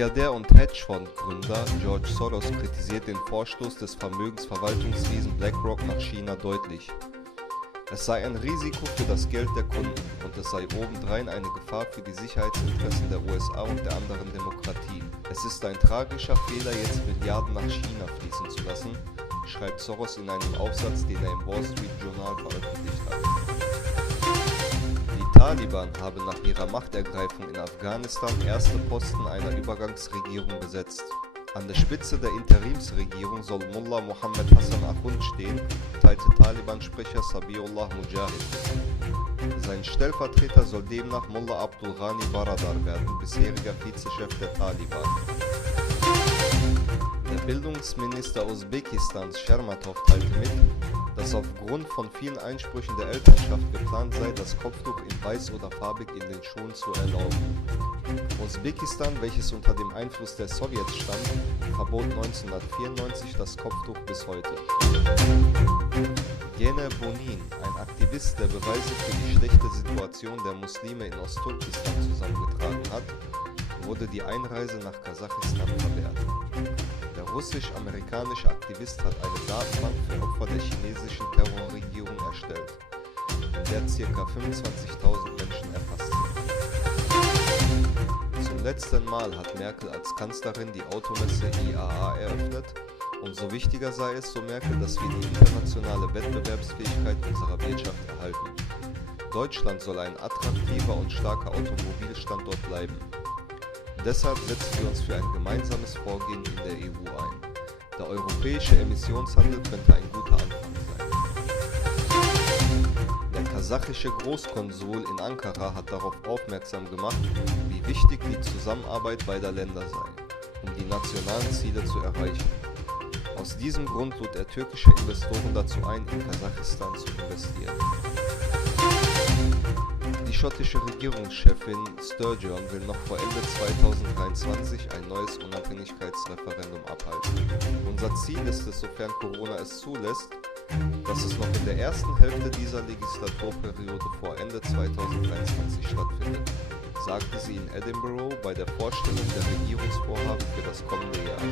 Milliardär und Hedgefondsgründer George Soros kritisiert den Vorstoß des Vermögensverwaltungsriesen BlackRock nach China deutlich. Es sei ein Risiko für das Geld der Kunden und es sei obendrein eine Gefahr für die Sicherheitsinteressen der USA und der anderen Demokratien. Es ist ein tragischer Fehler, jetzt Milliarden nach China fließen zu lassen, schreibt Soros in einem Aufsatz, den er im Wall Street Journal veröffentlicht hat. Die Taliban haben nach ihrer Machtergreifung in Afghanistan erste Posten einer Übergangsregierung besetzt. An der Spitze der Interimsregierung soll Mullah Mohammed Hassan Akhund stehen, teilte Taliban-Sprecher Sabiullah Mujahid. Sein Stellvertreter soll demnach Mullah Abdul Ghani Baradar werden, bisheriger Vizechef der Taliban. Der Bildungsminister Usbekistans Schermatov teilte mit, dass aufgrund von vielen Einsprüchen der Elternschaft geplant sei, das Kopftuch in weiß oder farbig in den Schulen zu erlauben. Usbekistan, welches unter dem Einfluss der Sowjets stand, verbot 1994 das Kopftuch bis heute. Yener Bonin, ein Aktivist, der Beweise für die schlechte Situation der Muslime in Ostturkestan zusammengetragen hat, wurde die Einreise nach Kasachstan verwehrt. Der russisch-amerikanische Aktivist hat eine Datenbank für Opfer der chinesischen Terrorregierung erstellt, in der ca. 25.000 Menschen erfasst sind. Zum letzten Mal hat Merkel als Kanzlerin die Automesse IAA eröffnet. Umso wichtiger sei es, so Merkel, dass wir die internationale Wettbewerbsfähigkeit unserer Wirtschaft erhalten. Deutschland soll ein attraktiver und starker Automobilstandort bleiben. Deshalb setzen wir uns für ein gemeinsames Vorgehen in der EU ein. Der europäische Emissionshandel könnte ein guter Anfang sein. Der kasachische Großkonsul in Ankara hat darauf aufmerksam gemacht, wie wichtig die Zusammenarbeit beider Länder sei, um die nationalen Ziele zu erreichen. Aus diesem Grund lud er türkische Investoren dazu ein, in Kasachstan zu investieren. Die schottische Regierungschefin Sturgeon will noch vor Ende 2023 ein neues Unabhängigkeitsreferendum abhalten. Unser Ziel ist es, sofern Corona es zulässt, dass es noch in der ersten Hälfte dieser Legislaturperiode vor Ende 2023 stattfindet, sagte sie in Edinburgh bei der Vorstellung der Regierungsvorhaben für das kommende Jahr.